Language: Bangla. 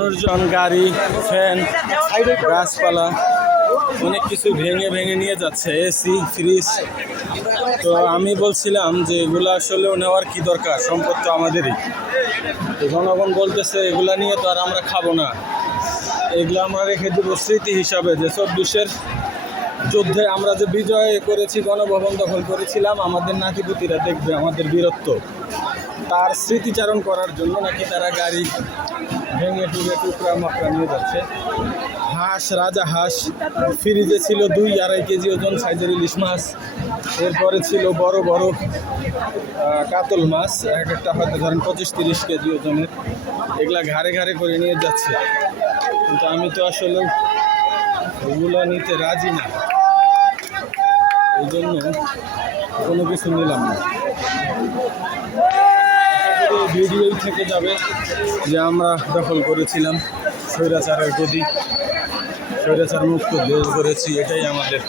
মানুষজন গাড়ি, ফ্যান, গাছপালা, অনেক কিছু ভেঙে ভেঙে নিয়ে যাচ্ছে এসি ফ্রিজ তো আমি বলছিলাম যে এগুলো আসলেও নেওয়ার কি দরকার? সম্পদ তো আমাদেরই। জনগণ বলতেছে, এগুলা নিয়ে তো আর আমরা খাব না। এগুলো আমরা রেখে দেবো স্মৃতি হিসাবে যে চব্বিশের যুদ্ধে আমরা যে বিজয় করেছি, গণভবন দখল করেছিলাম, আমাদের নাতিপুতিরা দেখবে আমাদের বীরত্ব। তার স্মৃতিচারণ করার জন্য নাকি তারা গাড়ি ভেঙে টুকে টুকরা মাকড়া নিয়ে যাচ্ছে। হাঁস, রাজা হাঁস, ফ্রিজে ছিল দুই আড়াই কেজি ওজন সাইজের ইলিশ মাছ, এরপরে ছিল বড় বড় কাতল মাছ, এক একটা হয়তো ধরেন পঁচিশ তিরিশ কেজি ওজনের, এগুলা ঘাড়ে ঘাড়ে করে নিয়ে যাচ্ছে। কিন্তু আমি তো আসলে ওগুলো নিতে রাজি না। এই জন্য কোনো কিছু নিলাম না। ভিডিওই থেকে যাবে যে আমরা দখল করেছিলাম স্বৈরাচারের গদি। স্বৈরাচার মুক্ত দেশ করেছি, এটাই আমাদের।